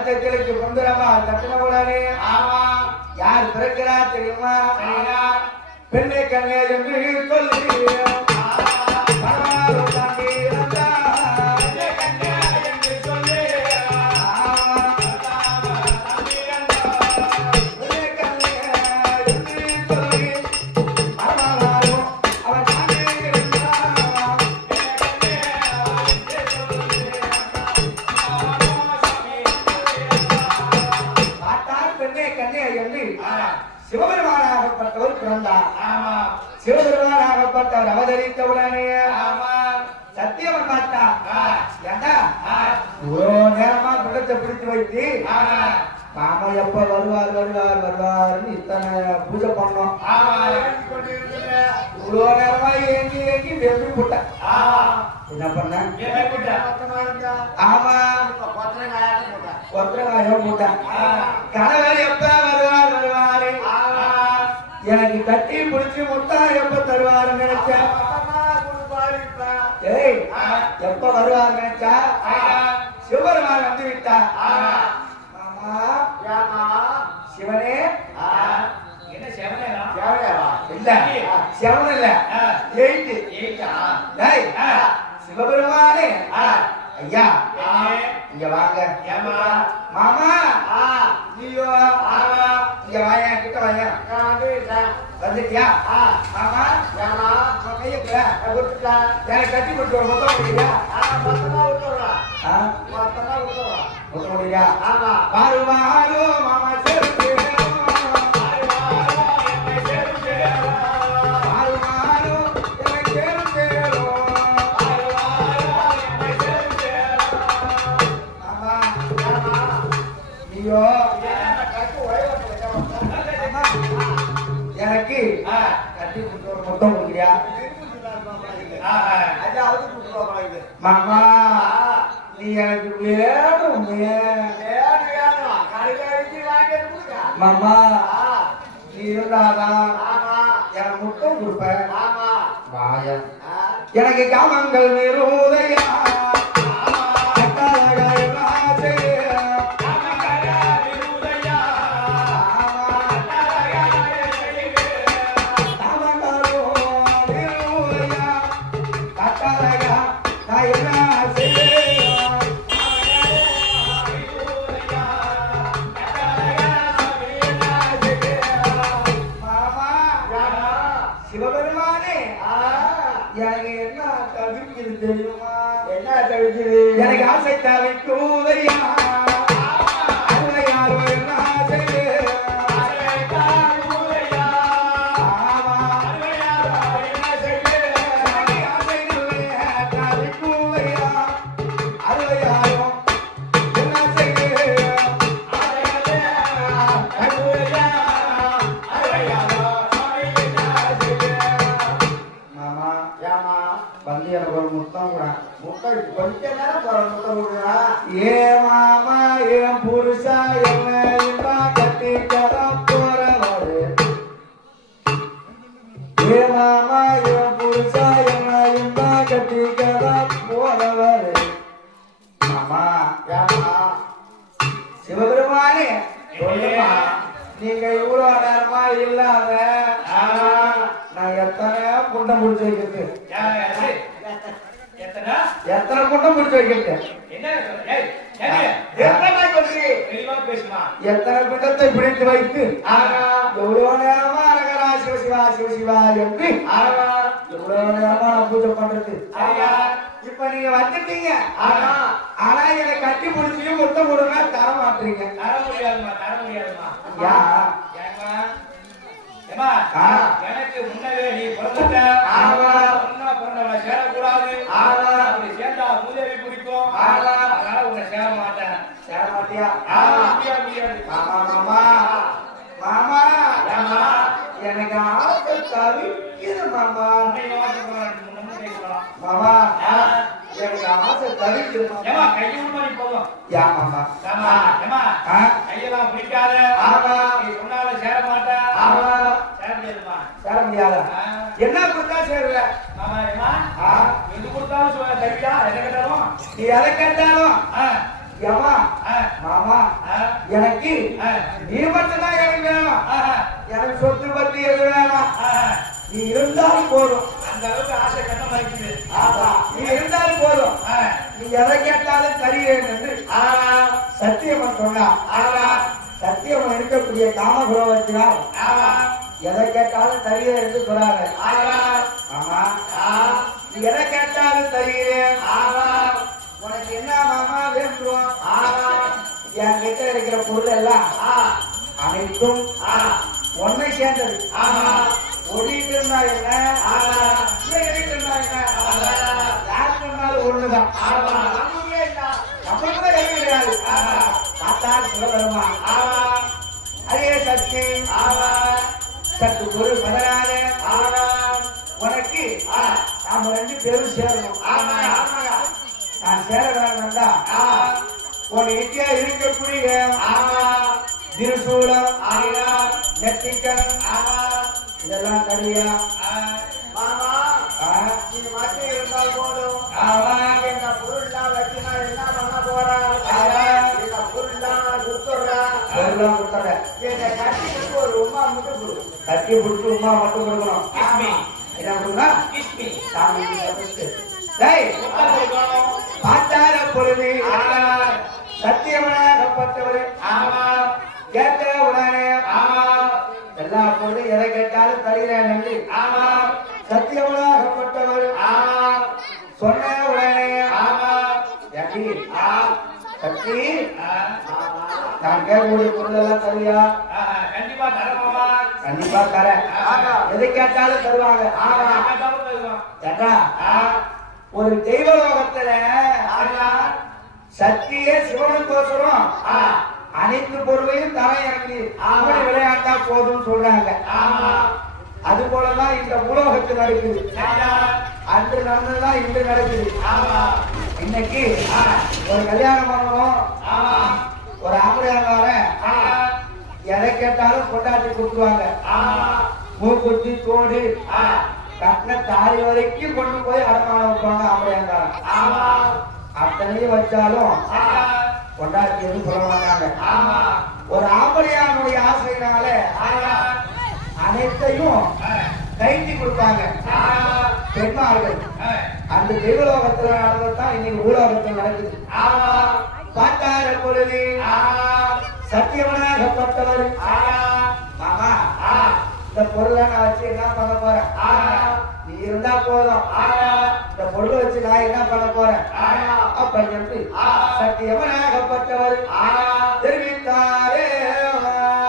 நட்சத்திரக்கு சுந்தரமா தட்டினவுடனே யார் பிறக்கிறா தெரியுமா? பெண்ணை கண்ணே என்று சொல்லி சிவபெருமானாகப்பட்டவர் பிறந்தார். சிவபெருமானாகப்பட்டவர் அவதரித்தவுடனே சத்தியவன் பார்த்தா ஏண்டா இவ்வளோ நேரமா குடத்தை பிடித்து வைத்து மாமா எப்ப வருவார் வருவார் வருவார்னு இத்தனை பூஜை பண்ணோம். இவ்வளோ நேரமா ஏங்கி ஏங்கி வெறும் போட்ட என்ன பண்ண? ஆமா ஒத்தரங்காயம் போட்ட கணவர் எப்ப வருவார் வருவாரு எனக்கு கட்டி பிடிச்சி முட்டா எப்ப தருவாரு நினைச்சா எப்ப வருவார் நினைச்சா சிவபெருமான் வந்து விட்டா. மாமா சிவனே என்ன செவனேவா? இல்ல செவன் இல்ல எயிட்டு சிவபெருமானே ஐயா இங்க வாங்க மாமா நீயோ இங்க வாயா கிட்ட வாயா வந்துட்டியா மாமா கைய கட்டி போட்டு மொத்தம் முடியா மொத்தம் முடியா பாரு மாறு மாமா சேர்த்து எனக்கு கட்டி கொடுத்து மொத்தம் கொடுக்குறியா மாமா? நீ எனக்கு வேணும் மாமா, நீ இருந்தாதான் எனக்கு முத்தம் கொடுப்பேன். எனக்கு காமங்கள் நிறுதையா தெரியுமா? என்ன கழிக்குது? எனக்கு ஆசை தவிக்குதையா ஏ மாமா என் புருஷா என்ன கட்டி போறவாரு. ஏ மாமா என் புருஷா என்ன கட்டி போறவாரு. மாமா சிவபெருமானே சொல்லுமா, நீங்க இவ்வளவு நேரமா இல்லாத நான் எத்தனை குண்டம் முடிச்சு வைக்கிறது, எத்தனை கூட்டம் முடிச்சு வைக்கிறேன், எத்தனை கூட்டத்தை பிடித்து வைத்து எவ்வளவு நேரமா அரகரா சிவசிவா சிவசிவா என்று எவ்வளவு நேரமா நான் பூஜை பண்றது. இப்ப நீங்க வந்துட்டீங்க, ஆனா என்னை கட்டி பிடிச்சி முத்தம் கொடுங்க தர மாட்டீங்க. தர முடியாதுமா, தர முடியாதுமா. எனக்கு முன்னவே நீ பிறந்த பிறந்தவனை சேரக்கூடாது, அப்படி சேர்ந்தா மூதேவி பிடிக்கும், அதனால உன்னை சேர மாட்டேன். சேர மாட்டியா? முடியாது. மாமா மாமா மாமா எனக்கு ஆசை தவிக்குது மாமா. மாமா எனக்கு ஆசை தவிக்குது மாமா. கையில் போதும். யா மாமா கையெல்லாம் பிடிக்காத, நீ சொன்னால சேர மாட்டேன். சேர முடியாத என்ன கொடுத்தா சேருவ மாமா? எது கொடுத்தாலும் தவியா, எதை கேட்டாலும் நீ எதை கேட்டாலும் ஏமா மாமா எனக்கு நீ மட்டும்தான் எனக்கு வேணும். எனக்கு சொத்து பத்தி எது வேணாம். நீ இருந்தாலும் போதும். அந்த அளவுக்கு ஆசை கட்டமாயிடுச்சு. நீ இருந்தாலும் போதும். நீ எதை கேட்டாலும் தருகிறேன் என்று சத்தியமன் சொன்னார். சத்தியமன் இருக்கக்கூடிய காமகுரோவத்தினால் எதை கேட்டாலும் தருகிறேன் என்று சொல்றாரு. ஆமா, நீ எதை கேட்டாலும் தருகிறேன். உனக்கு என்ன மாமா வேண்டும்? என் கிட்ட இருக்கிற பொருள் எல்லாம் அனைத்தும் ஒன்னை சேர்ந்தது. ஓடிட்டு இருந்தா என்ன, இருந்தா என்ன, யார் சொன்னாலும் ஒண்ணுதான். நம்மளுக்கு எதுவும் கிடையாது. பார்த்தா சொல்ல வருமா? அதே சக்தி சற்று ஒரு பதினாறு உனக்கு நாம ரெண்டு பேரும் சேரணும். நான் சேர வேண்டாம்டா உன் இந்தியா இருக்கக்கூடிய திருசூலம் நெத்திக்கன் இதெல்லாம் தனியா மாமா நீங்க மட்டும் இருந்தால் போதும். எங்க பொருள் வச்சுனா என்ன பண்ண போறேன்? எங்க பொருள் நான் கொடுத்துடுறேன். பொருளாம் கொடுத்துறேன். என்னை கட்டி கொடுத்து ஒரு உமா மட்டும் கொடு. கட்டி கொடுத்து உமா மட்டும் கொடுக்கணும். என்ன கொடுக்கணும்? சாமி பார்த்தார பொழுது சத்தியமனாகப்பட்டவர் கேட்ட உடனே எல்லா பொருளும் எதை கேட்டாலும் தருகிறேன் என்று சத்தியமனாகப்பட்டவர் சொன்ன உடனே சக்தி நான் கேட்கக்கூடிய பொருள் எல்லாம் தருவியா? கண்டிப்பா தரமாமா. கண்டிப்பா தரேன். எதை கேட்டாலும் தருவாங்க. ஏட்டா ஒரு தெய்வலோகத்துல சக்தியே சிவனுக்கோசரம் அனைத்து பொருளையும் தர எனக்கு அப்படி விளையாட்டா போதும் சொல்றாங்க. அது போலதான் இந்த உலோகத்து நடக்குது. அன்று நடந்ததுதான் இன்று நடக்குது. இன்னைக்கு ஒரு கல்யாணம் பண்ணணும், ஒரு ஆம்பளையாங்காரன் எதை கேட்டாலும் கொண்டாட்டி கொடுத்துருவாங்க. மூக்குத்தி தோடு கட்டின தாலி வரைக்கும் கொண்டு போய் அடமான வைப்பாங்க ஆம்பளையாங்காரன். அத்தனையும் வச்சாலும் கொண்டாட்டி எதுவும் சொல்ல மாட்டாங்க. ஒரு ஆம்பளையானுடைய ஆசையினால அனைத்தையும் கைட்டி கொடுப்பாங்க பெண்மார்கள். அந்த தெய்வலோகத்துல நடந்ததுதான் இன்னைக்கு ஊலோகத்தில் நடக்குது. பார்த்தார பொழுது சத்தியமனாகப்பட்டவர் மாமா இந்த பொருளை நான் வச்சு என்ன பண்ண போறேன்? நீ இருந்தா போதும். இந்த பொருளை வச்சு நான் என்ன பண்ண போறேன்? அப்படின்னு சத்தியமனாகப்பட்டவர்